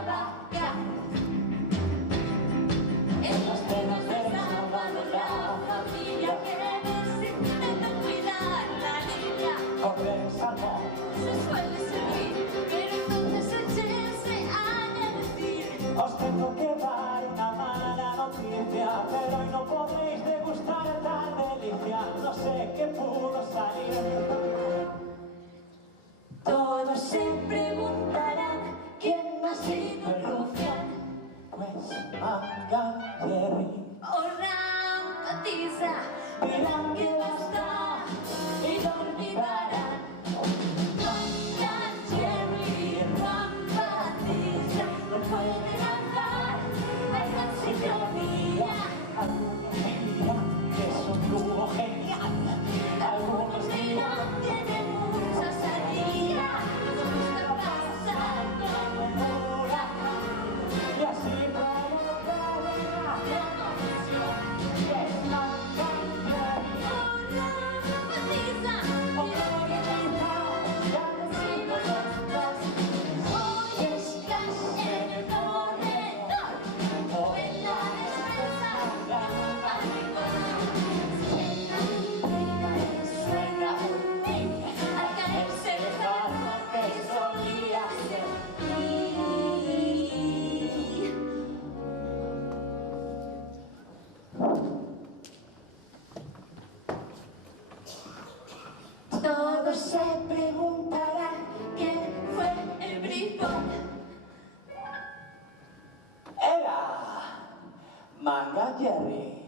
vaca. En los dedos de sábado la familia que necesita cuidar la niña. Comer salmón Se suele servir, pero entonces échense a decir: os tengo que dar una mala noticia, pero hoy no podréis degustar tal delicia. No sé qué pudo salir. Todos se preguntarán quién ha sido el rufián. Pues Manga Jerry. O Rampatiza Dirán que no está y lo olvidarán. Manga Jerry, Rampatiza no pueden hablar, hagan sincronía. Algunos dirán que es un dúo genial. Algunos dirán tiene mucha salida. Nos gusta pasar como un huracán. Y así provocar una Promoción. y es Manga Jerry. O Rampatiza O Glorietiza, ya decimos los dos. Hoy estás en el corredor o en la despensa de un barrigón. Suena un ping al caerse el jarro que solía ser ping. Todos se preguntarán quién fue el bribón. Era Manga Jerry.